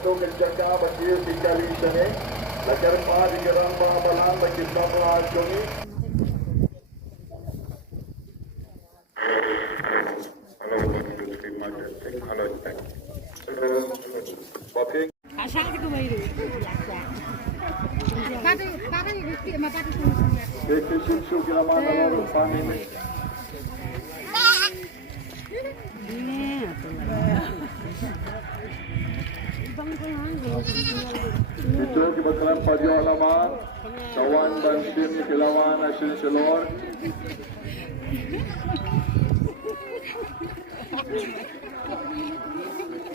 batu menjaga bagi tiga lisane. Lajar pa di gerang pa balang bagi semua jongi. Asal kita bayi. Pati mata tu. Dekhi susu kira mana lalu pani ni. Itu kebakaran pada alamat kawan dan tim kelawan asyik selor.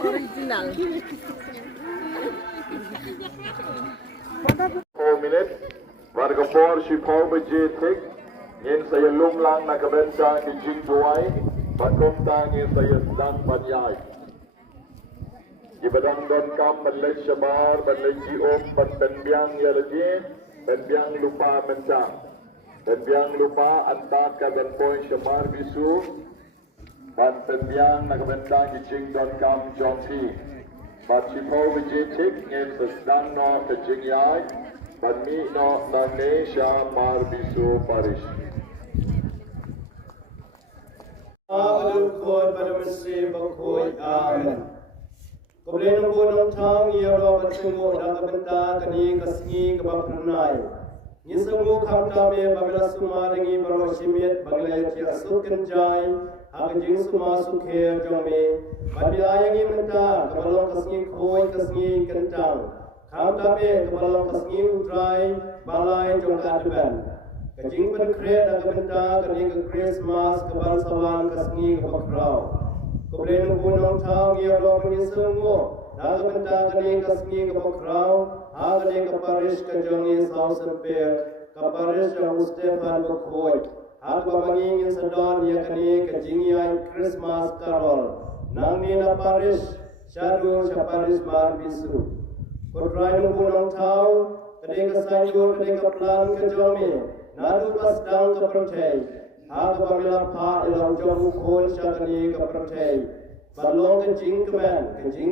Original. 4 minit. Warga por si Paul berjetik. Ingin saya lumlang nak kebencang di jingduai. Bakom ingin saya sedang banyai. Di badang don kam balai syabar, balai jiom, penbiang ya lagi, penbiang lupa mencang. Penbiang lupa antak kaban poin syabar bisu. Dan penbiang nak kebencang di jing.com jongsi. Baci Paul berjetik, ingin sedang no ke jingyai. Bani no Indonesia mar bisu Paris. Amen. Pada mesti bangkoi. Amen. Kemudian gunung tang ia rawat semua dan kebentar kini kesini kebapurnai. Ni semua kami bangla semua dengan berwasiat bangla yang asuk kenjai. Akan jing semua sukher kami. Bagi ayang ini mentah kebalong kesini koi kesini kentang. Kami kebalong kesini utrai balai jongkat depan. Kajing berkreat dan kebentar kini ke Christmas kebalsawan kesini kebakrau. Kemudian gunung tang ia rawat ini semua. Dan kebentar kini kesini kebakrau. Akan yang ke Paris kejongi South Empire. Ke Paris yang Stefan berkoi. Aku bagi ingin sedon ia kini kejingian Christmas Carol. Nang ni na Paris, syadu sya Paris mar bisu. Kutrai gunung tau, kedai kesanjur kedai keplan kejomi. Nadu pasdang kepercay. Aku pamila pa ilang jom ukun sya kini kepercay. Balong kejing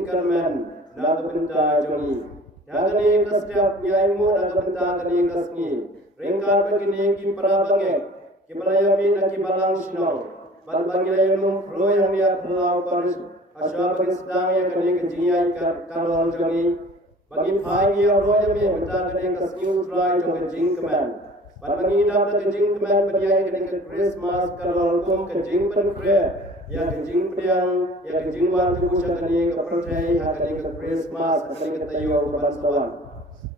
kermen, na kebenta jongi. Ya kini kesetiap nyaimu na kebenta kini kesni. Ringkar begini kimpra bangek. Kibalayami na kibalang sinong. Balbangilayunum pro yang dia pelau Paris. Asal bagi sedang yang kini kejingai karol jongi. Bagi pai ia royami minta kini kesni utrai jong kejing kemen. Balbangi dapat kejing kemen banyai kini ke Christmas karol kum kejing penkre. Ya kejing pedang, ya kejing wan tubuh kini ke percaya ya kini ke Christmas kini ke tayo kebansawan.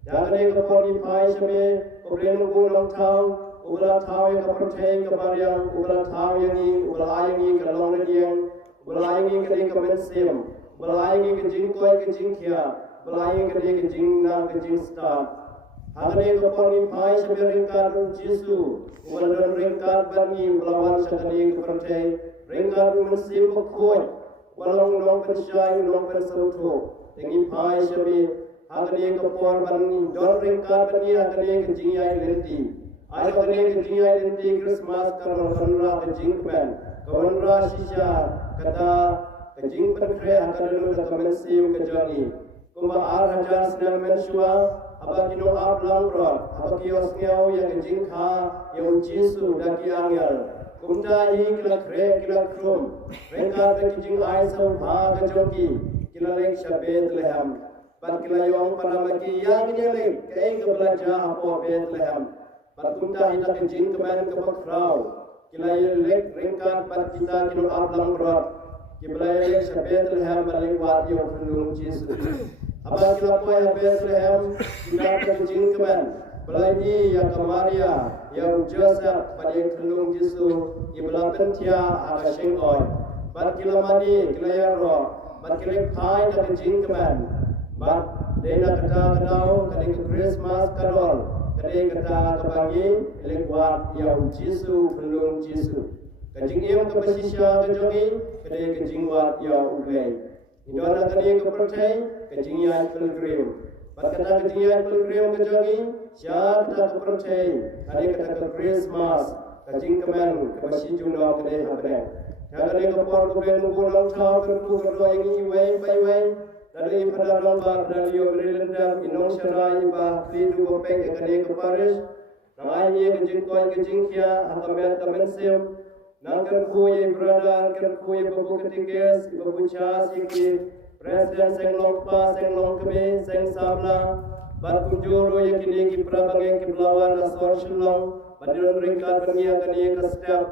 Ya kini ke poni pai sami kemudian gunung tau. Ubala tau yang kepercayaan kebariang, ubala tau yang ini, ubala yang ini kelong lediang, ubala yang ini kini kemensim, ubala yang ini kejing koi kejing kia, ubala yang ini kejing na kejing start. Hari ini keponi pai sambil ringkar Jesu, ubala dan ringkar bani melawan sekali kepercayaan, ringkar mensim berkoi, walau nong pensyai nong pensautu, tinggi pai sambil hari ini kepon bani don ringkar bani hari ini kejing yang lenti. Ayat ini kejingan inti Christmas karena kanra kejing kemen, kanra sisa kata kejing penkre akan dulu kata mensim kejongi. Kumba hajar sedang mensua, apa kino ablang rot, apa kios ngau yang kejing ka, yang Jesu dan kiangyal. Kumda i kila kre kila krum, rengkar kejing aisau ha kejongi, kila leng syabet leham. Pan kila yong paramaki yang ini leng, kei kebelajar apa Bethlehem. Patunta ita kejing kemen kebakrau. Kilai lek ringkat pat kita kilo ablang rot. Kilai lek syabet lehem baling wat yo pendung Jesu. Apa kilo poya Bethlehem kita kejing kemen. Balai ni yang ke Maria, yang Joseph pada yang pendung Jesu. Ibelah pentia ada sengoi. Pat kilo mani kilai rot. Pat kilai pai ita kejing kemen. Pat dena kata kadau kadang Christmas Carol. Kadang kata kebagi lewat yang Jesu pendung Jesu. Kejing yang kebasisya kejongi, kadang kejing wat yang ulai. Indona kadang kepercay, kejing yang pilgrim. Pada kata kejing yang pilgrim kejongi, siapa kata kepercay, kadang kata ke Christmas, kejing kemen kebasi juno kadang habeng. Kadang kepor kemen gunung tau berku kedua yang iway bayway. Dari pada romba dalio berlendam inong syarai ba lidu bopeng ekane keparis nangai ye kejingkoi kejingkia hakamen kamensim nangkan kuye berada kan kuye babu ketikes babu cas iki presiden senglong pa senglong keme seng sabla bat kunjuro yakini ki prabangen ki belawan asor shilong badilon ringkat pengia kani kastap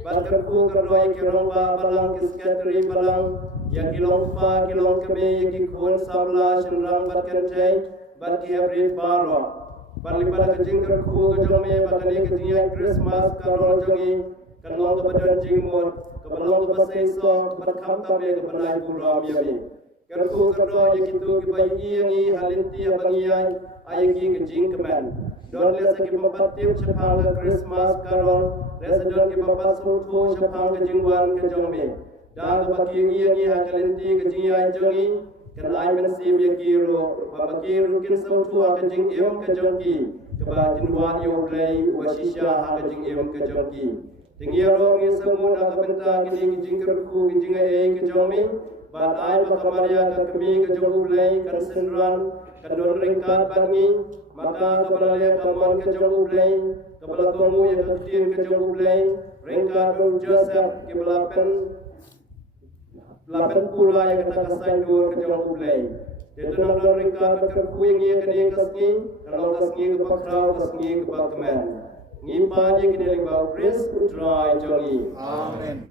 bat kerku kerdoy ki romba balang kiskatri balang yang kilong pa kilong kami yang kikun sabla shenrang bat kentay bat kihabrit baro bat lipada kejing kerku kejong me bakani kejing Christmas karol jongi kanong kebadan jingmut kebalong kebasai so bat kam kami kebanai buram yami kerku kerdo yang itu kibai iyangi halinti abangiyai ayaki kejing keman don lesa kibabat tim cepang ke Christmas karol lesa don kibabat sultu cepang kejingwan kejong me dan bagi ini hakalenti kejiyai jongi kan ai mensim yakiro babakiru kin sautu akajing em kejongki keba jinwan yo play wasisha akajing em kejongki tingiaro ngi samun akabenta kini kejingkerku kejingai kejomi bat ai bakamaria kakemi kejong play kan senran kan don ringkat bangi maka kebalaya kamon kejong play kebala komu yakatin kejong play ringkat Joseph kebalapen lapan pura yang kata kesan dua kejauhan ulai. Itu nang don ringka berkerku yang ia kini kasni, kalau kasni kepak rau kasni kepak kemen. Ngimpan yang kini limbau Chris Putra Jongi. Amen.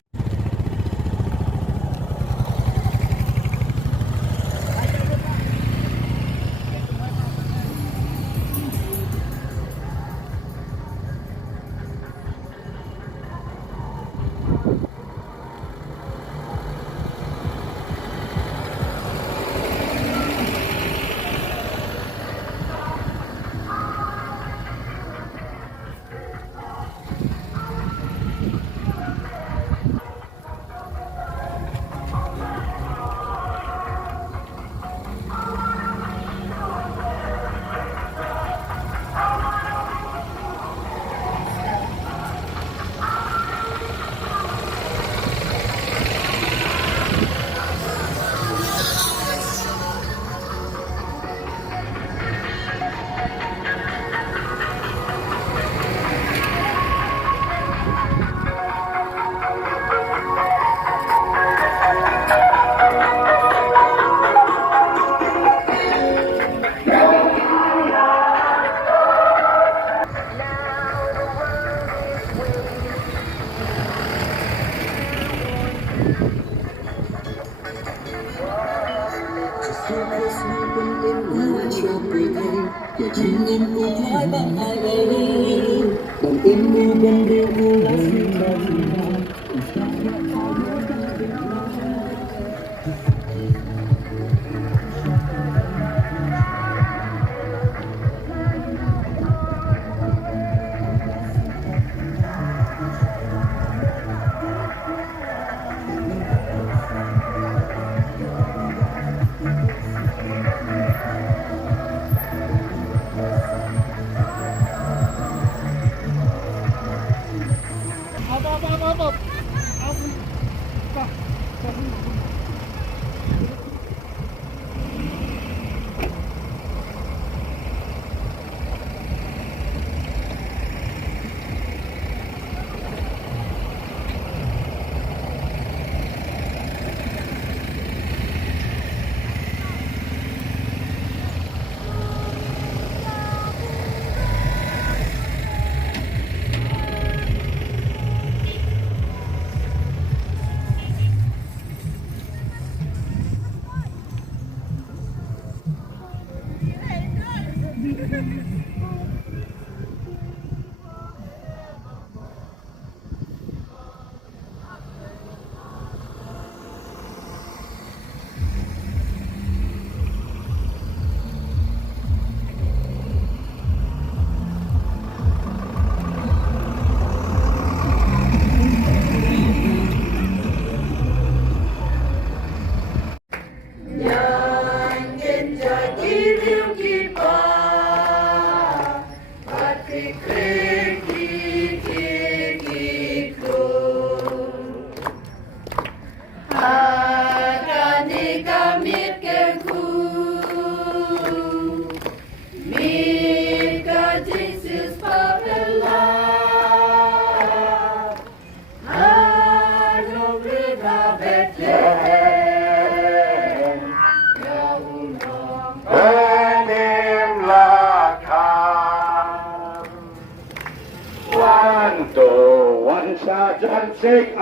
cantik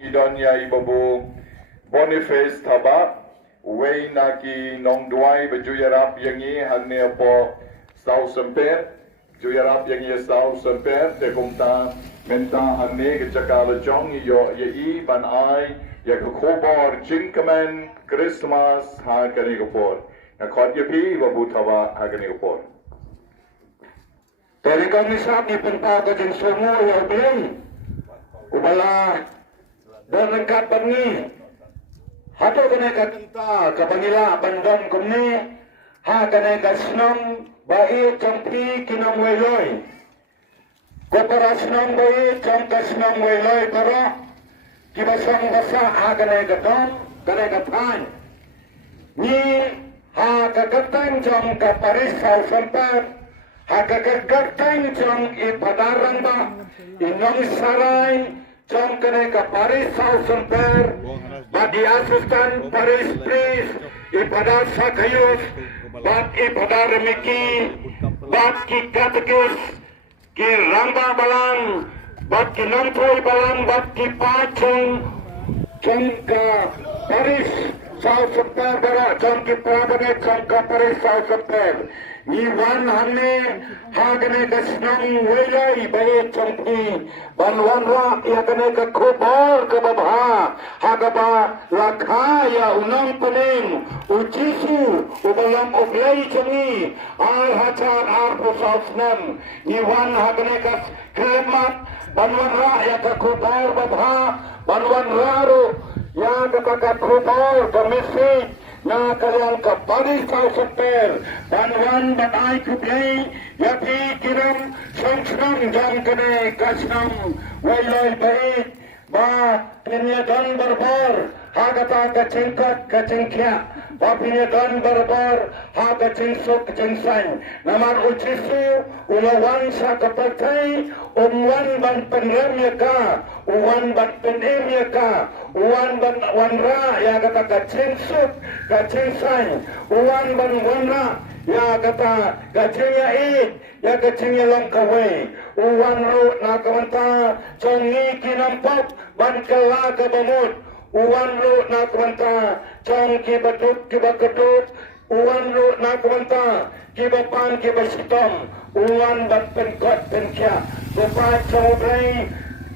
Idonya ibabu Boniface Taba Wayna ki nong duai bejuyarap yangi hanne po sau semper juyarap yangi sau semper te kumta menta hanne ke jakala jong yo ye ban ai ya ko khobor jinkaman Christmas ha kani gopor na khot ye pi babu Taba ha kani gopor Talikan ni sabi punta ka din sungo ya bin ubala dan lengkap ni hato kena kata kapangila bandam kumni ha kena kasnong bai champi kinong weloy koperasnong bai cham kasnong weloy pero kibasang basa ha kena katong kena katan ni ha kakatan cham kaparis sa sampai ha kakatan cham ipadaran ba inong saray Jom kene ka Paris South Semper, badi asisten Paris Pris, ipada Sakayus, bad ipada Remiki, bad ki Katekis, ki Ramba Balang, bad ki Nampoy Balang, bad ki Pachung, jom ka Paris South Semper bara, jom ki Prabane, jom ka Paris South Semper. Iwan hanne hagane kasnong welai baye chompi banwan ra yakane ka khobor ka babha hagaba lakhaya unang panin ujisu ubalam oblai chungi ar hachar ar posasnam iwan hagane kas kremat banwan ra yaka khobor babha banwan raru yaka ka khobor ka message na kalian kembali kau seper banwan batai kublai yati kiram sang jam kene kasnam wailai baik ba penyadan berbar hagata kacengkia ba penyadan berbar haga cengsuk cengsang namar ucisu ulawan sa kapatai umwan ban penremya ka uwan ban penemya ka uwan ban wanra ya kata kacengsuk kacengsang uwan ban wanra ya kata kacengya it ya kacengya longkawai uwan ru na kamanta chongi kinampak ban kala kabamut uwan ru na kamanta chong kibadut kibakadut uwan ru na kamanta kibapan kibasitom uwan ban penkot penkya bupat chobray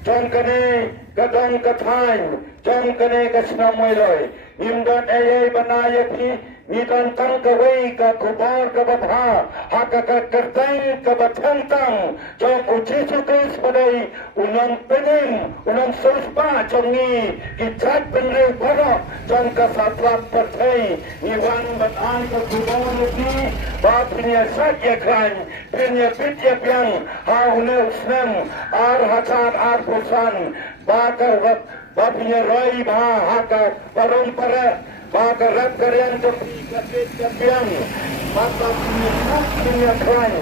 chong kane kadang kathain chong kane kasnamoy imdan ayay banayati nitan tang kawai ka kubar ka babha haka ka kertay ka batantang chong uchisu kris padai unang pening unang sulpa chongi kitrat penre paro chong ka satlap patay iwan batan ka kubar ni ba pinya sakya kran pinya pitya piang ha unel snem ar hachar ar pusan ba ka ba pinya roi ba haka parampara maka rap karyan kepiang maka punya kran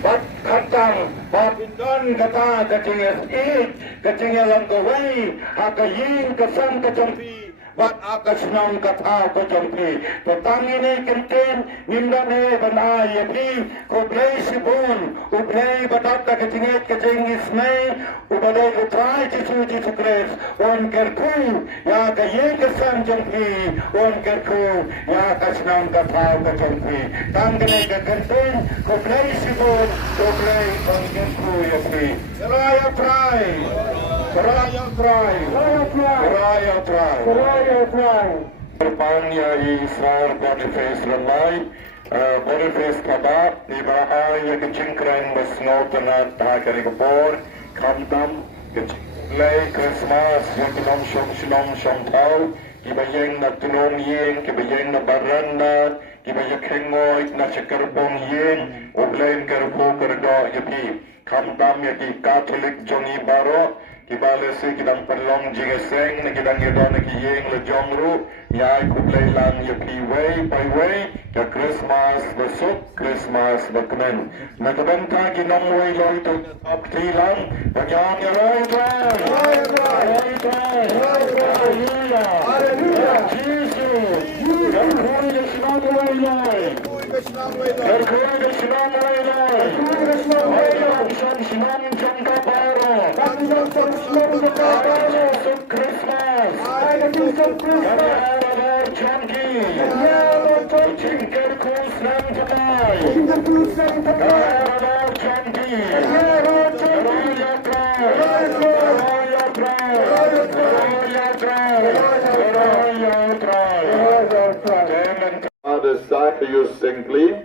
bat khatang babindon kata kacingnya it kacingnya langgawai haka yin kesam kecampi bat akasnam kata kecampi petang ini kentin nindane banai yapi koblai sibun ublai batat kacingnya kacingis mai ubadai utrai cisu kres on kerku ya kayin kesam jampi on kerku ya kasnam kata kecampi tangane kentin koblai sibun koblai on kerku yapi raya trai raya trai raya trai Berpanya Israel Boniface Lamai Boniface Taba Ibahay Kecingkrang Basnotanat Hakari Gopor Kamdam Kecingklay Christmas Yakinom Shom Tau Ibayeng na tunong yeng Kibayeng na baranda kita ya kengoy na sekerbong yen oblain kerpo kerdo ya pi kamtam ya ki Katolik jongi baro kita lesi kita perlong jingeseng na kita ngedon na ki yeng le jongru ya kublai lang ya pi way by way ya Christmas besok Christmas bakmen na kabenta kinong way loy to top tilang bagyang ya roy hallelujah Jesus Terkoi da Sinam Wailai Terkoi da Sinam Wailai Ayam San Sinam Jangka Baro Ayam Suk Christmas Ayam Suk Christmas Ayam Janki Kucing Kerkus Nam Jabai Ayam Janki Raya Trai Raya Trai Raya Trai Father Zacchaeus Singli,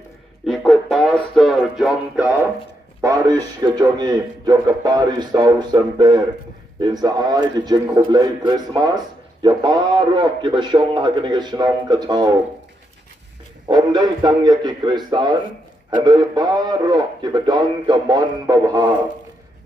Iko Pastor Jonka, Parish Kejongi, Jonka Parish Sau Semper, in sa ay di Jing Kublay Christmas, ya Barok Kibasyong Hakanigashnong Katao. Omday Tangya Ki Kristan, Handay Barok Kibadon Kamon Babha,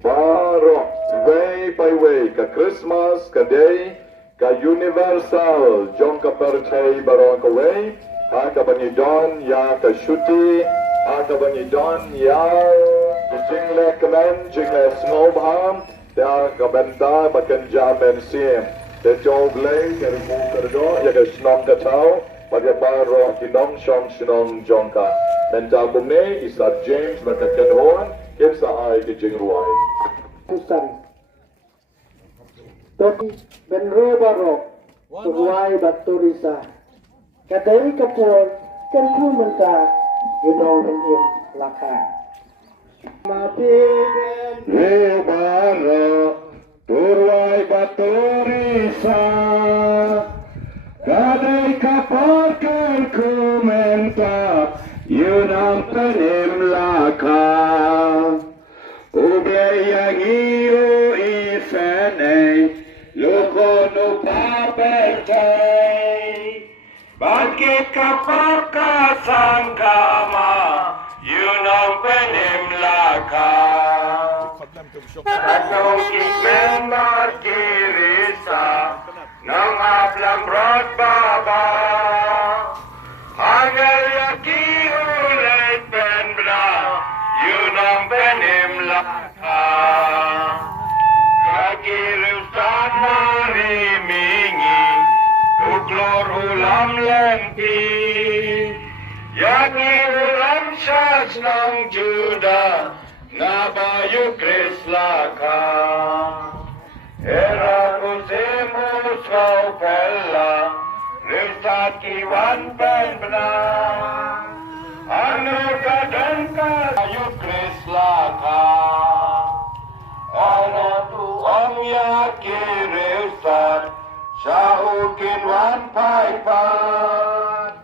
Barok way by way ka Christmas ka day, ka universal Jonka Perchay Barong ka way, Haka Banidon ya ka Shuti, Haka Banidon ya Jingle Kamen, Jingle Snowbham, Ya ka Benta Bakanja Mensim, The Job Lay, Karimu Kardo, Ya ka Shnong Katao, Pagabaro Kinong Shong Shnong Jonka. Benta Bumne, Isa James Bakakanhoan, Kimsa Ay Kijing Ruay. Tusari. Toki benro barok, turuai baturisa. Kadai kapur, kan ku menta, yunong mendim laka. Mati Rebaro Turuai Baturisa Kadai kapal ku menta Yunang penim laka Ublay yang iyo isenay Loko no papetay Bakit kapal kasangkama Yunang penim laka Atong ikmembar kirisa Nang ablam rod baba Hangal yaki ulit penbra Yunang penim laka Kakirustan marimingi Uklor ulam lempi Yaki ulam syas ng Juda Nabayu Krislaka Era kusimus kau pella Rimsat kiwan penbena Anu kadang kayu Krislaka Ana tu om yaki rimsat Syaukin wan paipan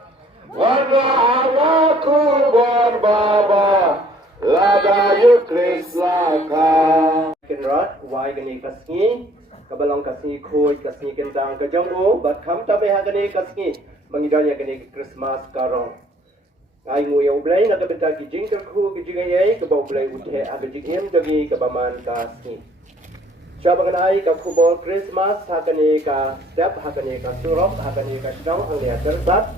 Wadahawaku berbaba Ladayu Krislaka kenrat wai gani kasngi kabalong kasngi khoi kasngi kendang kajangbo bat kham tabe ha gani kasngi mangidal ya gani Christmas karong ai ngui oblai na kabenta ki jing kerku ki jingayai ka oblai uthe aga jingem jogi ka baman kasngi Shabaganai ka kubol Christmas ha gani ka step ha gani ka surok ha gani ka shnong ang ya tersat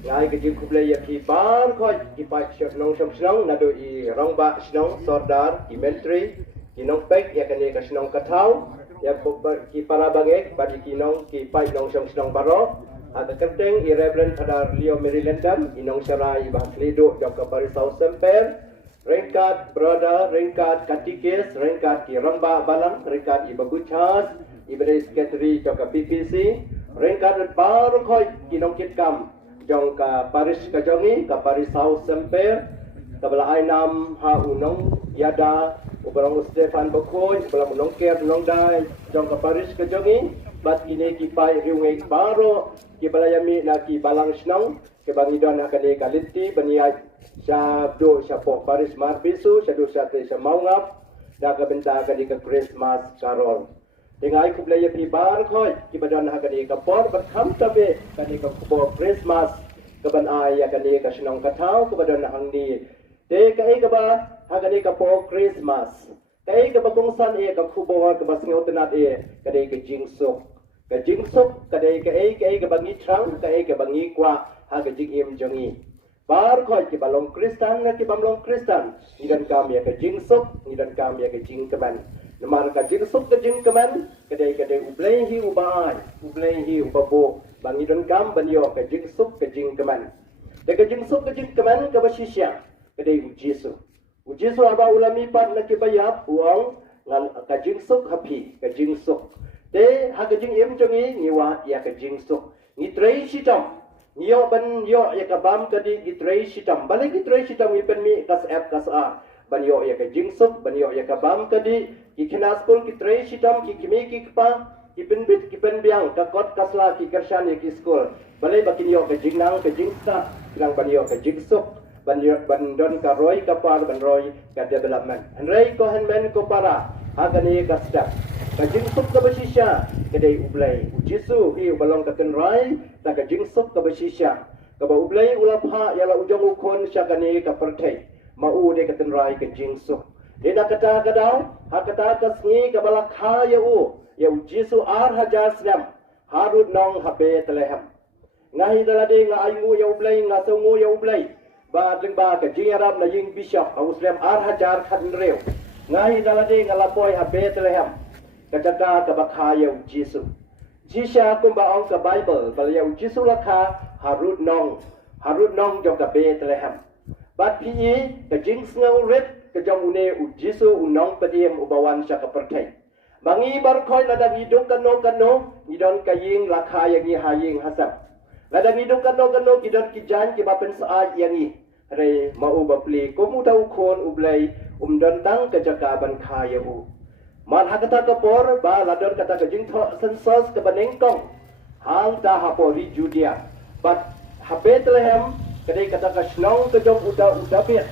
Ngai ke jing kublai ya ki bar ko ki pa shnong shnong na do I rongba shnong sordar ki mentri ki nong pek ya kane ka shnong katau ya ki para bangek bagi ki nong ki pa nong shnong baro ada kenteng I reverend Father Leo Marylandam inong sarai bahlido jok ka parisau semper rengkat brother rengkat katikis rengkat ki rongba balang rengkat I baguchas I bere secretary jok ka PPC rengkat bar ko ki nong kitkam Jong ka Paris ka jongi, ka Paris House Semper, ka balay nam ha unong yada, ubarang Stefan Bakoy, ubarang unong Ker, unong Day, jong ka Paris ka jongi, bat kini ki pay riungay baro, ki balayami na ki balang snong, ki bangidon na kani kalinti, baniyay siya do siya po Paris Marpisu, siya do siya te siya maungap, na kabenta kani ka Christmas Carol. Dengan aku belajar di bar koi, kita dah nak kani kapor berkham tapi kani kapor Christmas keban ay kani ka sinong katao kebadan ang ni de kai kaba hagani ka po Christmas kai ka bagungsan ka kubo ka basngaw tanat kadai ka jingsuk kadai ka bangi trang kai ka bangi kwa haga jing jongi bar khoi ki balong Kristan na ki balong Kristan idan kam ya ka jingsuk idan kam ya ka jing keban namar ka jingsuk ka jing keban kadai ublei hi ubabu bangi dan kam banyo ka jingsuk ka jing keban de ka jingsuk ka jing keban ka basisya kadai Ujisu aba ulami pat na kibayap uang ngal ka jingsuk hapi ka jingsuk de ha ka jing jongi niwa ya ka jingsuk ni trei sitam niyo ban yo ya ka bam ka di gitrei sitam balik gitrei sitam wi pen mi kas app kas a ban yo ya ka jingsuk ban yo ya ka bam ka di ki khina school gitrei sitam ki kimi ki pa ki pen bit ki pen biang ka kot kasla ki kershan ya ki school balai bakin yo ka jingnang ka jingsa bilang ban yo ka jingsuk bandon ka roy ka par ban roy ka development anrai ko hanmen ko para hagani ka step ka jingsuk ka basisya kadai ublay ujisu hi balong ka kenrai ta ka jingsuk ka basisya ka ba ublay ulapha yala ujong ukon syagani ka perthai mau de ka tenrai ka jingsuk de na kata kadau hakata ka sngi ka balakha ya ujisu ar hajar slam harut nong habe telehem ngahi dalade nga aingu ya ublay nga songu ya ublay ba jeng ba ka jing arab na ying bishop auslam ar hajar khan rew ngai dalade ngalapoy ha Bethlehem ka jaka ka bakhaya Jisu jisha kumba ong ka Bible bal ya Jisu lakha harut nong jong ka Bethlehem bat pi ka jing sngaw ret ka jong une Jisu unong padiem ubawan sya ka perthai bangi bar khoi la da hiduk kano idon ka ying lakha yang ni haying hasam ladang hidung kano kidon kijan ki bapen saat yang ni re mau bapli komu tau kon ublai don tang ke jakaban khaya u man hakata ka por ba ladon kata ka jing tho sensos ke banengkong hang ta hapori Judea but ha Bethlehem kadai kata ka snong ke jong uda pet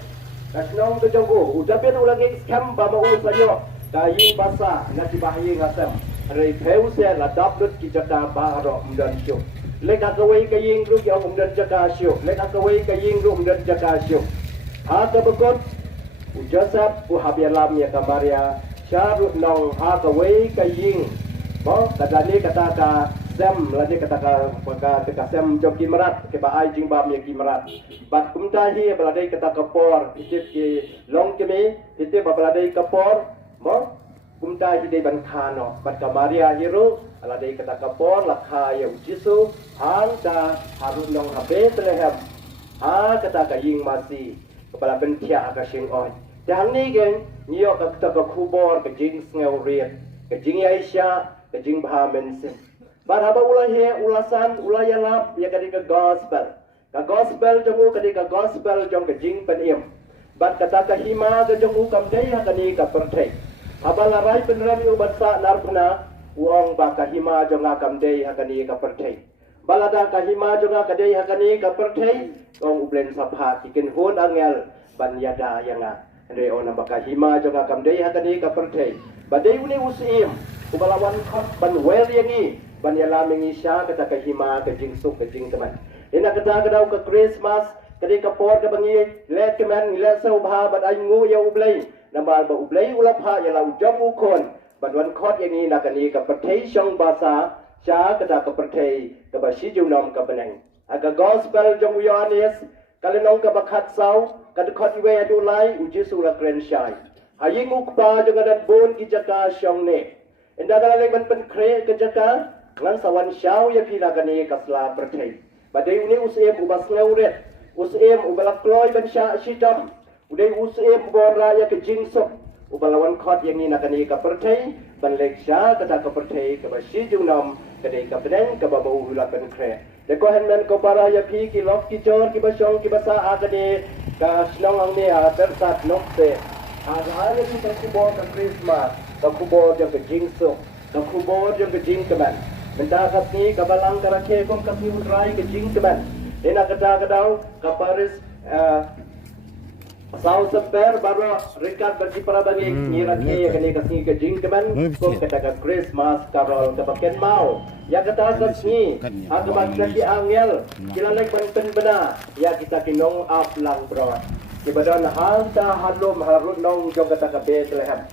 ka snong ke jong uda pet ulangi skam ba mau sayo ka ying basa na ti bahyi ngasam re peu se la daplut ki jaka ba ro don syo leka kawai ka ying ru ki om dan jaka syo leka kawai ka ying ru dan jaka syo ha ka bekot u Joseph u habialam ya ka Maria syarut nong ha kawai ka ying bo kadani kata ka sem lani kata ka sem jok kimrat ke ba ai jing bam ya kimrat bat kumta hi baladai kata ka por pitip ki long keme pitip baladai ka por mo kumta hi dei ban khano bat ka Maria hiru ala dei kata kapor lakha ya Jisu hang ta harun long ha Bethlehem ha kata ka ying masi kepala pentia ka sing oi dang ni geng niyo ka kata ka kubor ka jing sngaw riet ka jing Aisha ka jing bha mensin bar haba ulasan ulayalap ya ka gospel jamu ka gospel jong ka jing penim bat kata ka hima ka jong kam dei ha ka ni ka perthai habala rai penrami ubatsa narpuna uang baka hima jonga kamdei hakani ka perthai balada ka hima jonga kadei hakani ka perthai ong ublen sapha kikin hon angel ban yada yanga re ona baka hima jonga kamdei hakani ka perthai badei uni usim ubalawan khot ban wel yangi ban yala mengi sha kata ka hima ka jingsuk ka jing teman ina kata kadau ka Christmas kadei ka por ka bangi let kemen let saubha bad aingu ya ublei nambal ba ublei ulapha yala ujam ukon banwan khot yang ni nakani ka perthai song basa cha kata ka perthai ka ba si junom ka benang aga gospel jong Yohanes kalenong ka bakhat saw kad khot iwe adu lai ujisu la kren shai haying ukpa jong adat bon ki jaka song ne inda kala le ban pen kre ka jaka ngang sawan shaw ya pila kani ka sla perthai badai uni usem ubas ngauret usem ubalak kloy ban sha shitam udai usem bon raya ke jingsok ubalawan khot yang ni nakani ka perthai ban leksha kata ka perthai ka basi junam kadai ka benang ka babau hulakan kre de ko henmen ko para ya phi ki lok ki chor ki basong ki basa agade ka snong ang ne a tersat nokse aga ki ka kubo ka Christmas ka kubo jang ka jingso ka kubo jang ka jing kaman menta ka ni ka balang ka rakhe kom ka fi utrai ka jing kaman ena kata kadau ka paris Asal semper baru rekat bagi para bagi ngiraki kini kasih ke jing keman kum kata ke Christmas Carol ke bagian mau ya kata kasih agak lagi angel kila lagi pen bena ya kita kinong up lang bro kibadan hanta halum harun nong jong kata ke Bethlehem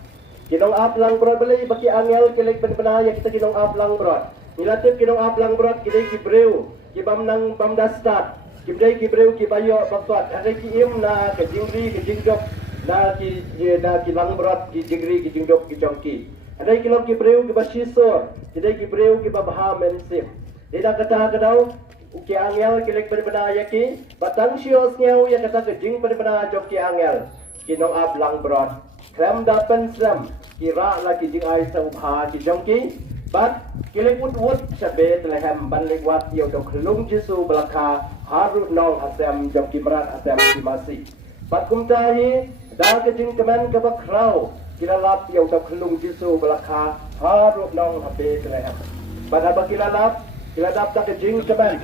kinong up lang bro beli bagi angel kila pen bena ya kita kinong up lang bro nilatip kinong up lang bro kila kibreu kibam nang bamdastat Kibray kibreu kibayo bakwat ada ki im na ke jingri ke jingdok na ki langbrot ki jingri ki jingdok ki jongki ada ki lok kibreu ki basisor ada kibreu ki babha mensim tidak kata kadau ki angel ki lek berbeda yaki batang sios ngeu ya kata ke jing berbeda jok ki angel ki nong ap langbrot kram dapen sram ki ra la ki jing ai sa ubha ki jongki bat kilek wut sa Bethlehem ban lek wat yo dok lung Jesu belaka harut nong asam jom kimrat asam kimasi bat kumtahi da ke jing kemen ke bakrau kila lap yo dok lung Jesu belaka harut nong Bethlehem bat aba kila lap ta ke jing kemen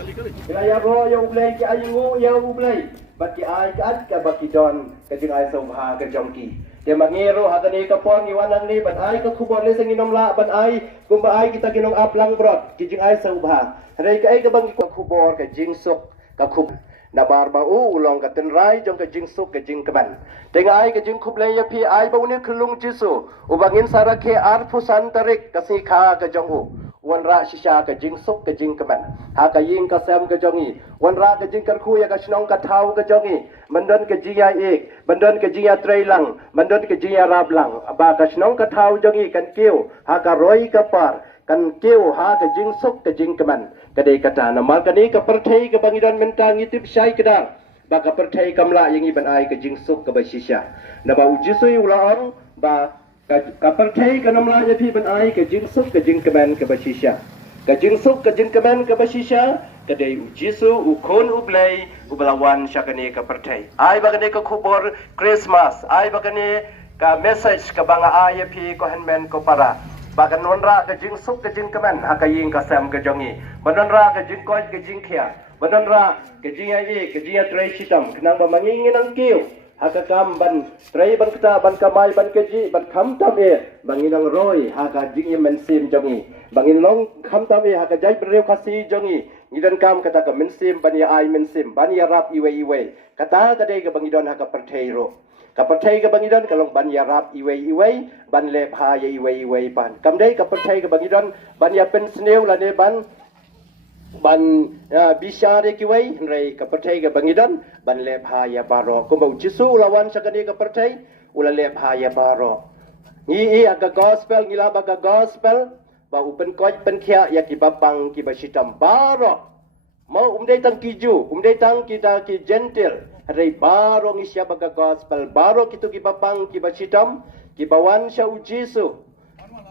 kila ya ro yo ublai ki ayu yo ublai bat ki ai ka at ka bakidon ke jing ai sobha ke jongki dia mangero hatani kapon iwanang ni bat ai ka khubon le sanginom la bat ai kumba ai kita kinong aplang brot kijing ai sobha hari ka ai ka bang ki khubor ke jing sok ka khub na bar ba u ulong ka tenrai jong ka jing sok ka jing keban tenga ai ka jing khub le ya pi ai ba uni khulung Jesu ubangin sarake ar phusan tarik ka si kha ka jong u wan ra shisha ka jing sok ka jing keban ha ka ying ka sam ka jongi wan ra ka jing kar khu ya ka shnong ka thau ka jongi mandon ka jiya ek mandon ka jiya trailang mandon ka jiya rablang ba ka shnong ka thau jongi kan keu ha ka roi ka par kan keu ha ka jing sok ka jing keban kadai kata na mal kani ka perthai ka bangidan mentang itip syai kedang ba ka perthai kamla yang iban ai ka jing sok ka ba shisha na ba ujisui ulaong ba ka perthai ka namla ya pi ban ai ka jing sok ka jing keban ka ba shisha ka jing sok ka jing keban ka ba shisha kadai ujisu ukon ublai ublawan syakani ka perthai ai ba kani ka khubor Christmas ai ba kani ka message ka banga ai pi ko handman ko para bagan nonra ke jing suk ke jing keman hakaying ka sam ke jongi banonra ke jing koi ke jing khia banonra ke jing ai ke jing trai sitam kenang ba mangingin ang kiu hakakam ban trai ban kata ban kamai ban keji ban kham tam e banginang roi haka jing men sim jongi bangin long kham tam e haka jai breu khasi jongi ngidan kam kata ka men sim ban ya ai men sim ban ya rap iwe kata kadai ke bangidon haka perthai ro kaperthai ka bangidan kalong ban ya rap iwei ban le pha ya iwei ban kamdai kaperthai ka bangidan ban ya pen sneu la ne ban bisa de kiwei rei kaperthai ka bangidan ban le pha ya baro ko bau Jesu lawan sakani kaperthai ula le pha ya baro ni aga gospel ngila ba gospel ba upen koi pen khia ya ki babang ki basitam baro mau umdai tang kiju umdai tang kita ki gentle Hari baro ngi siya baga gospel baro kitu ki babang ki basitam ki bawan sya ujisu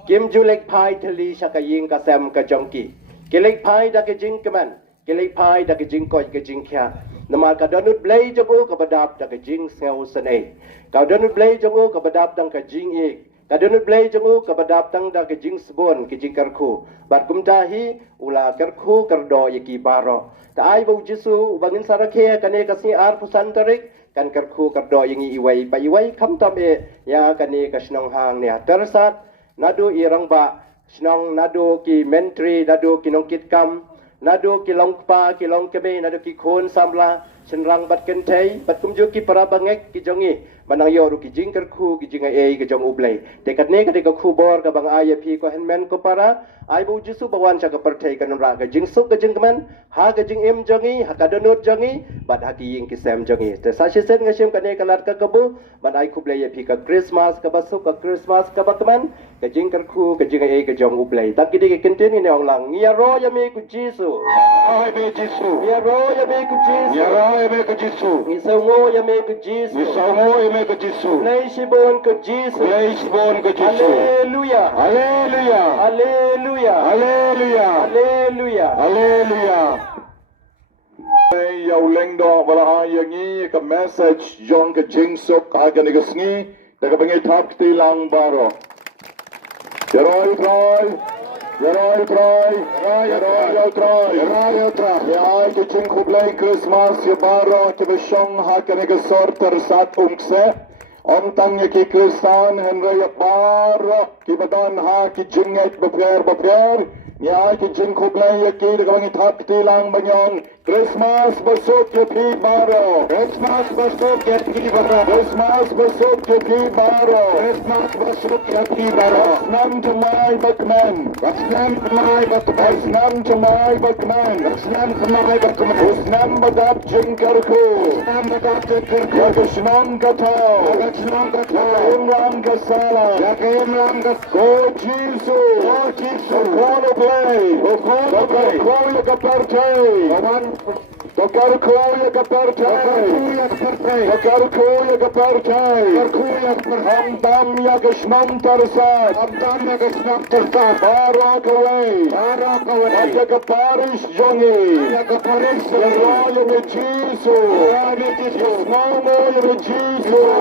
kim julek pai thali sya kaying ka sam ka jongki kelek pai da ke jing keman kelek pai da ke jing koi ke jing kya namal ka donut blai jogo ka badap da ke jing ngau sane ka donut blai jogo ka badap dang ka jing ik ka donut blai jogo ka badap dang da ke jing sbon ki jing karku bat kumtahi ula karku kardo yaki baro ta ai bau Jesu bangin sarake kane kasi ar pusan tarik kan karku kardo yangi iwai ba iwai kham tam e ya kane kasnong hang ne tersat nadu irang ba snong nadu ki mentri nadu ki nongkit kam nadu ki longpa ki longkebe nadu ki khon samla senrang bat kentai bat kumju ki para bangek ki jongi banang yo ru ki jing karku ki jinga e ki jong ublai tekat ne ka khu bor ka bang aya phi ko henmen ko para ai bu Jesu bawan cha ka perthai ka namra ka jing suk ka jing kemen ha ka jing em jongi ha ka donut jongi bat ha ki ying ki sam jongi te sa shi sen ngashim ka ne ka lat ka kabu ban ai khu blai phi ka Christmas ka basuk ka Christmas ka bakman ka jing karku ka jinga e ka jong ublai tak ki de ki kenten ni ong lang ngia ro ya me ku Jesu Ai be Jesu. ngia ro ya me ku Jesu Ya ra eme ke Jesu. ni songo ya me ku Jesu Ni songo eme ke Jesu. Nei sibon ku Jesu Praise bon ke Jesu. Haleluya Haleluya. Haleluya Haleluya. Haleluya Haleluya. Yaw leng do wala ayangi ka message John ka jing sok ka ga negasngi daga bangi tap ti lang baro. Yaroi Yaroi Troy, Yaroi Troy, ja, die Jinko Blake Christmas, je baro, je beshong, haken ik sorter sat umse, omtang je ki Christan, henry je baro, ki badon ha, ki jinget beper, ja, ki Jinko Blake, ki de gangi tap tilang banyon, Christmas besuk je pi baro, Christmas besuk je pi baro, Christmas besuk je pi baro, Christmas besuk je pi baro, Nam to my bakman, Nam to my bakman, Nam to my bakman, Nam to my bakman, Nam badap jinkarku, Nam badap jinkarku, Yagashnam gato, Yagashnam gato, Imran gasala, Imran gato, Go Jesus, Go Jesus, call a play, call a kaparte, Tokarkuya kapartai, Hamdam yagashnam tarsat, Barak away, Yagaparish Johnny, Yaraya me Jesus, Yasnamo me Jesus,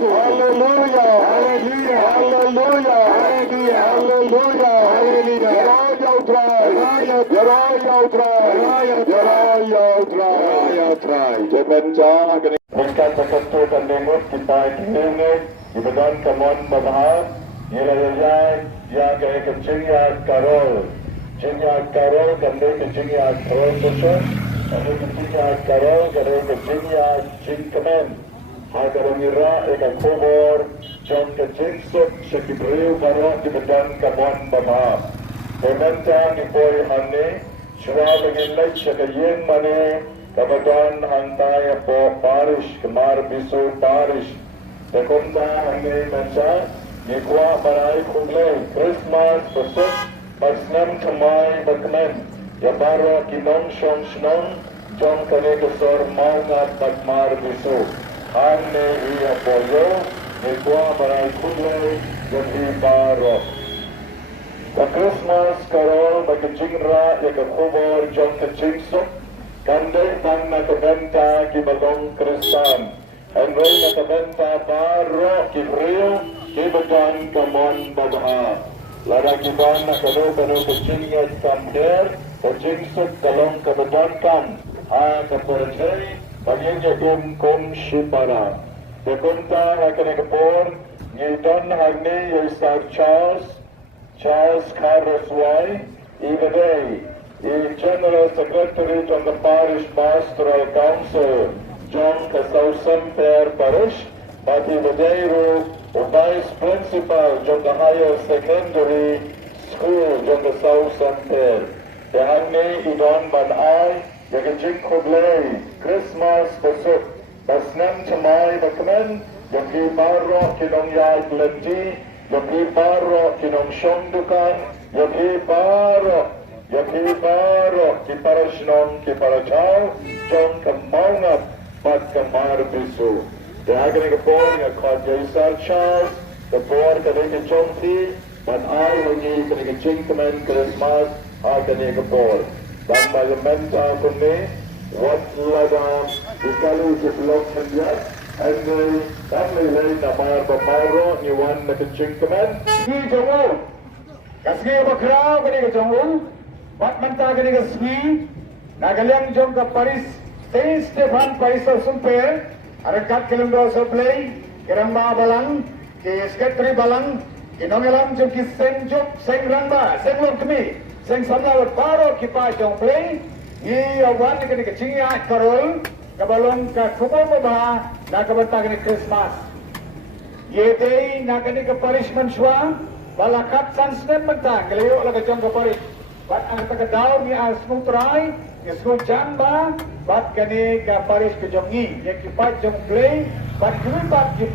Hallelujah, Hallelujah, Hallelujah, Yaraya utrai, Yaraya utrai, Bukan tertentu dan lemut kita ini dibedan kemon babah yelajai ya ke kecingya karol dan ke kecingya karol besar dan kecingya karol ke kecingya cingkemen agar mengira ikan kubur jom kecing suk sekibriu baru dibedan kemon babah pementang ipoi ane Shua begin Shakayin Mane, Kabadan Hantaya Po Parish, Kamar Bisu Parish, the Kumta Hane Mancha, Nikwa Barai Kugle, Christmas, Basuk, Basnam Kamai Bakman, Yabara Kinon Shon Shnon, John Kanekasor Maunga Bakmar Bisu, Hane Ia Poyo, Nikwa Barai Kugle, Yabi Baro. The Christmas Carol by Kajingra, Yakakubor, John Kajinsuk, Kande Bang Nakabenta, Kibalong Kristan, and Ray Nakabenta Baro, Kibrio, Kibadan Kamon Babaha, Lara Kiban Nakalo Kano Kajinga Kamder, Kajinsuk Kalong Kabadan Kam, Ha Kaporate, Bagya Kum Kum Shipara. The Kunta Hakanekapor, Nidon Hagne, Yusar Charles Carrasway, Igadei, the General Secretary of the Parish Pastoral Council, John Kasausan Fair Parish, Pati Badeiru, Vice Principal, John the Higher Secondary School, John the Sausan Fair, the Hanne Idon Banai, Yakajik Koblei, Christmas Basuk, Basnam Tamai Bakman, Yaki Barro, Kinong Yai Glenti, Yaki Baro, Kinong Shondukan, Yaki Baro, Ki Parashnon, Ki Parachao, John Kamaungat, Pat Kamar Bisu. The Agric-Kapor, Yakot Yasar Charles, the Board Kaneka Chonti, but I will need Kaneka Chinkaman, Christmas, Kaneka-Por. Dan Malamenta Kune, what Ladam, Ikalu Kiplok Menjat, and the family lay Namar Bamaro, you want the Chinkaman? Ski Jongu, Kasgi Bakra, Kaneka Jongu, Batmanta Kaneka Ski, Nagalang Jonga Paris, Saint Stefan Paris of Sumper, Arakat Kilimbo Supply, Kiramba Balang, Kiskatri Balang, Kinongalam Joki Seng Jok, Seng Ramba, Seng Lom to me, Seng Samla Paro, Kipa Jong Play, Ye of one Chinga Carol, Kabalong Kakubaba, Nakabata Christmas. Ye day Nakanika Parishman Shwa, Balakat Sansnet Mata, Galeo like a Jonga Parish, but Antakadao, me as Mutrai, Isku Jamba, but Kaneka Parish Kajongi, Yakipat Jong Play, but Kubat Ki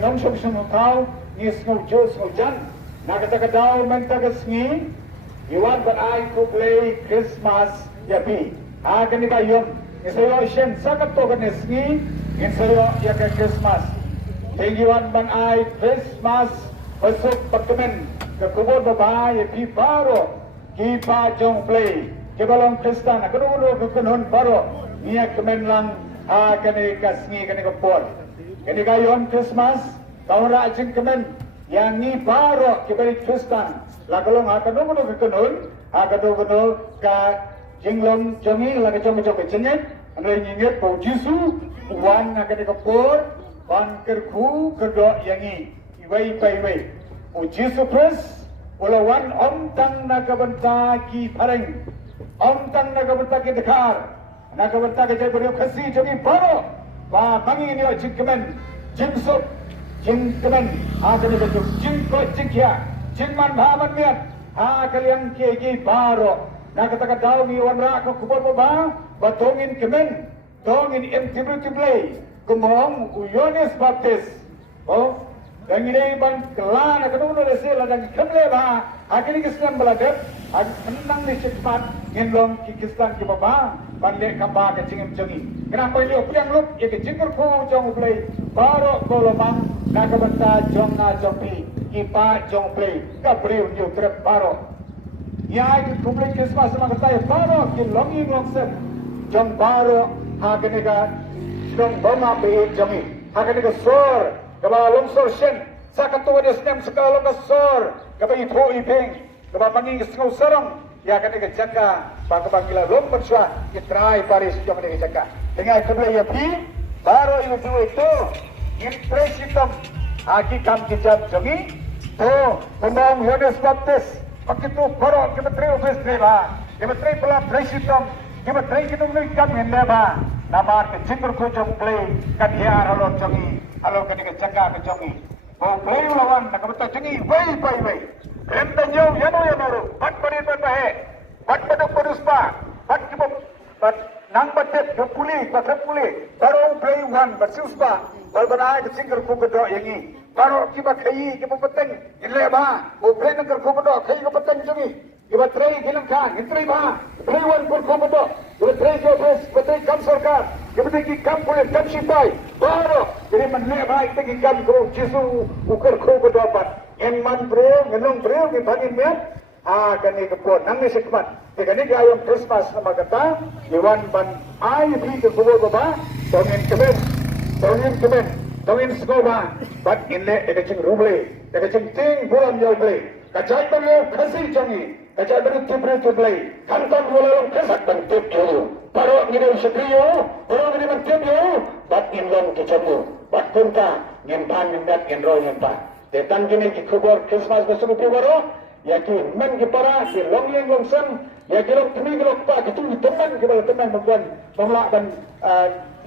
non Shopsumukau, Nisno Jos Jan, Nakatakadao Mentagasni, you want but I could play Christmas Yapi. Akanika Yom, Isayo Shen Sakatoganisni, Isayo Yaka Christmas. Thank you one ban I Christmas, Pasuk Pakamen, Kakubor Baba, Yapi Paro, Kipa Jong Play. Kebalong Kristan, Akarulo Kukunun Paro, Niak Kemenlang, Akanika Sni Kanikapor. Kanikayon Christmas, Kaura Ajin Kemen, yang ni baru kibari Kristen lakalong hakadong ke kenun hakadong ka jinglong jongi lagi jong kenyet anda ingat bau Yesu wan akan dikepur wan kerku kedok yang ni iwai pai o Yesu Christ wala wan om tang nakabenta ki pareng om tang nakabenta ki dekar nakabenta ke jai beriu kasi jongi baru ba mangi ni jingkemen jingsup jingkemen akan dikepur jingko jingkia jingman bahaman miat kalian kegi baru nakatakan daw ni wan ra ko kubor mo ba batongin kemen tongin tiblay kumong Yohanes Baptist oh dan ini ban kelana kedua desa ladang kemle ba akhirnya Kristen belajar menang di cepat ngelong Kristen ke baba balik kamba ke cingem cengi kenapa ini opiang lup ya ke cingkur ko jong play baru kolomang nakabenta jong na jongpi ipa jong play kabriu ni trep baru ya itu kumpulan Christmas sama kita baru ke longi longsen jong baru hagenega jong bama be jongi hagenega sor kaba longsor sen sakatu wadi snem sekala ka sor kaba ipo ipeng kaba pangi skau sarong ya hagenega jaga bangkila lom bersua itrai paris jong hagenega jaga dengan kumpulan ya pi baru itu impresitam aki kam kijab jongi to pemang Yohanes Baptist begitu baru kita teri ofis terima kita teri pula presidentum kita teri kita mengikat mendeba nama kecingkur kujung play kan hiar halo jongi halo ketika jaga ke jongi mau play lawan nak betul jongi wei rentanyo yano bat beri bahe bat pedus pa bat kibuk bat nang batet puli baru play one bersius pa balbanai kecingkur kujung yang ini baru kita kayi kita peteng ile ba o play nang ko bodo kayi ko peteng jongi kita try gilang kan intri ba play one ko bodo kita try jo bes peteng kam sarkar kita try kam pole kam sipai baru ini manle ba kita kam ko Yesu ukar ko bodo pa en man bro ngelong bro ki bangin me kani ko po nang ni sikmat kani gayong Christmas na magata iwan ban ay bi ko bodo ba tongin kemen sekolah, bat inle ekacing rumle, ekacing ting bulan jauh beli, kacai beliau kasih jongi, kacai beri tibre, kantong bulan kasak bentuk jauh, baru ngidam sekriyo, baru ngidam tiapyo, bat inlong kecamu, bat kunta, ngimpan ngimpat ngenroy ngimpan, detan kini kikubur Christmas besok baru, ya ki men kipara, ki long yang longsan, ya ki long temi gelok pa, kitu teman kibal teman membuat memlakkan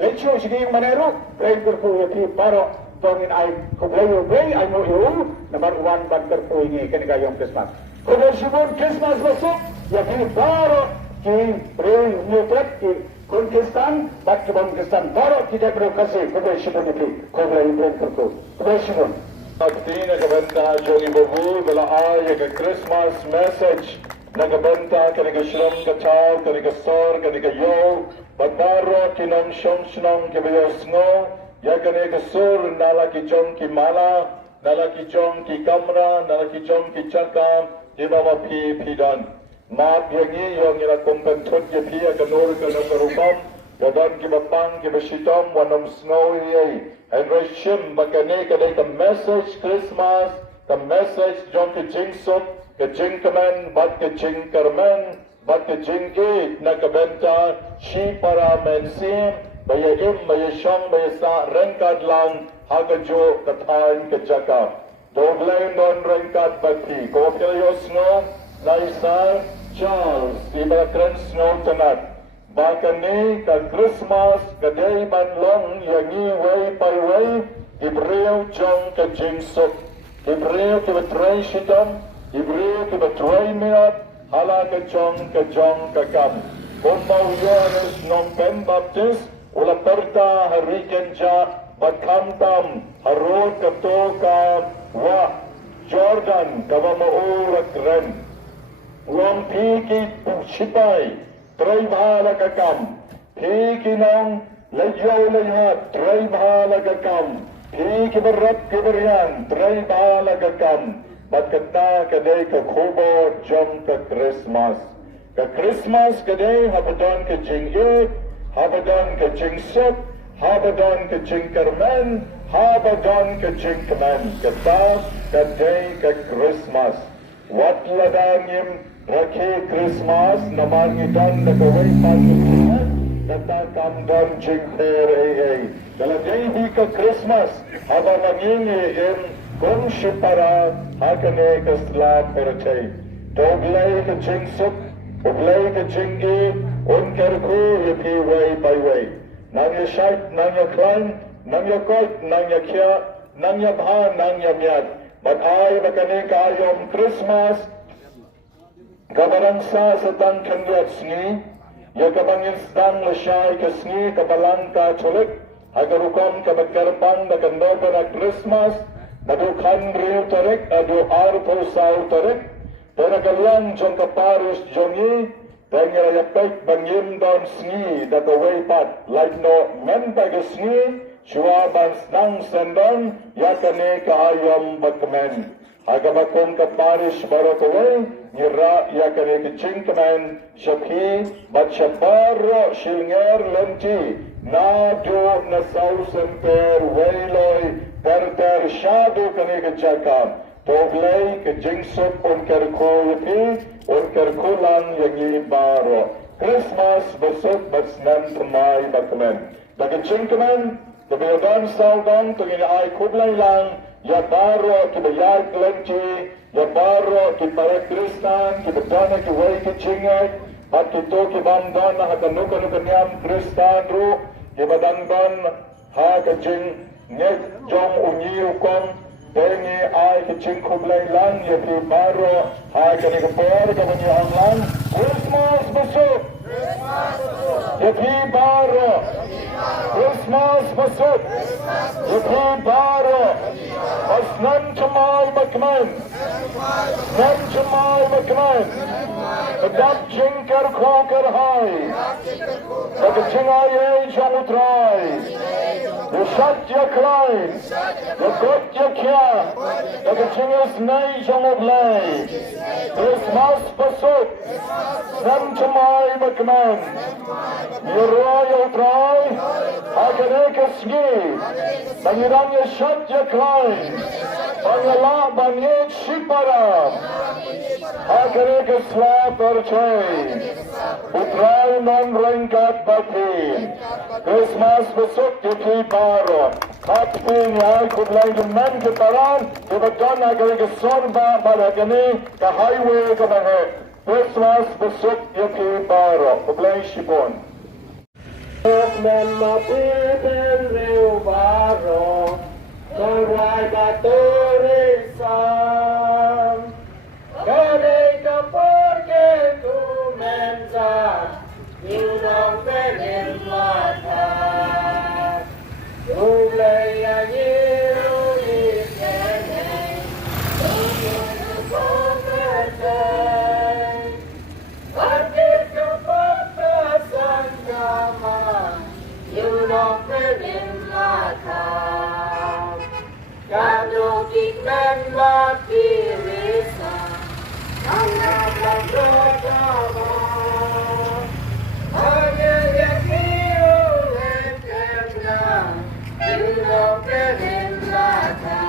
Lecho sini yang mana ru, brain berku yang baru tongin ay kublayo brain ay mo yo number 1 banter po ini kena gayong Christmas. Kalau sibuk Christmas besok, ya kini baru kini brain nyutrek kini kontestan, bat kebon kontestan baru tidak berokasi kalau sibuk itu kublayo brain berku. Kalau sibuk. Aktina kabenta jongi bobu bela ay ke Christmas message nagabenta kaniga shlom kachao kaniga sor kaniga yo Badaro kinong shong kibayos ngo, yakane kasur nalaki jong ki mala, nalaki jong ki kamera, nalaki jong ki cakam, di bawah pidan. Maaf yangi yang ila kompentut ki pia kanur kanong karupam, gadan ki bapang ki basitom wanom snow yei. And reshim bakane kadai ka message Christmas, ka message jong ki jingsuk, ka jingkaman, bat ka jingkarman, bat ka jingkit nakabenta shi para mensim baya shang baya sa rengkat lang hagajo katain kajaka doglain don rengkat bati ko kayo snow naisa Charles di bakran snow tanat bakane ka Christmas kaday manlong yangi way by way Hebreo jong ka jingsuk Hebreo ki batray shitam Hebreo ki batray minat hala ke jong kakam. Kumpau Yohanes nong pen baptis ula perta hariken ja bakamtam harot kato ka wa Jordan kawa maurak ren. Uang piki sipai tray bahala kakam. Piki nong layaw tray bahala kakam. Piki berat keberian tray bahala kakam. Batkata kadai ka kubo jom ka Christmas. Ka Christmas kadai habadon ka jingit, habadon ka jingsuk, habadon ka jingkarmen, Habadon ke Jingkaman, Ketas, Kadai ke Christmas. Wat ladangim Rakhi Christmas, Namangidon, Nakaway Pagkakunan, Natakam Don Jingper AA. Kalagay di ka Christmas, haba nangingi in kung shipara, hakane ka slap perchay. Toglay ka Jingsuk, Uglay ka Jingi, Unkarku, Yapi way by way. Nangya shite, Nangya climb, Nangya kot, Nangya kya, Nangya bha, Nangya myat. But ay makane kayom Christmas, Kabarangsa sa tangkangyat sni, ya kabangin stang lasyay ka sni, kabalang ka chulik, agarukom kabagkarbang na kandoba na Christmas, nadukan rin tarik, adu arpo sa tarik, Tanagalan jong kaparus jongi, Tangirayapek bangim don sni, dataway pat, like no mentag sni, Shuaban stang sendon, yakane kaayom bakmen. Agabakom kaparish barokaway, Nira yakane kichingkaman, Shakhi, Batshaparo, Shilnger lenti, Na do na sausen per wayloy, Ter shado kane kachakam. Toglay ke Jingsuk unkarkuyapi, unkarkulan yangi baro. Christmas besok basnan tumay bakmen. Bagi Jingkaman, kebenaran saudang tungin ay kublay lang, ya baro kibayag lenti, ya baro kipara Kristan, kibadana kiway kicingay, at kito kibamdan na hakanukanukanyam Kristan ro, kibadangdan ha kajing net jong unyiyukong, Pengi ay kicing kublay lang, yapi baro, ay kanikapor, kamanyang lang, Christmas besok! Yapi baro! Christmas besok! Yapi baro! Asnan chamay bakman! Asnan chamay bakman! Adap jingkar kokar hai! Pagkaching ay jang utray! Yushat ya klein! Yukot ya kya! Pagkaching is nay jang oblay! Christmas besok! Asnan chamay bakman! Yuroy utray! Hakaneka sgi! Bangirang yushat ya klein! Bangala banyet shipara! Hakaneka slap perchay! Utray non rengkat bati! Christmas besok yapi baro! Kaping ay kublay duman kitaran, kibagdan hakaneka sorba baragani ka highway ka mga Christmas besok yapi baro! Kublay shipon! Men mapiten riu baro, Korai baturisan, Kare kapor ke tu menza, Yunong penin mata, Ulay ayiru ikene, Tunggu poketay, Akit kapor kasan kama, Yunong penin mata, Kano kikmen matirisa, Anak lagrodama, Hanya yakiru lekemna, Yunong penin mata.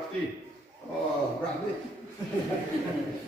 Prakti. Oh, Prakti.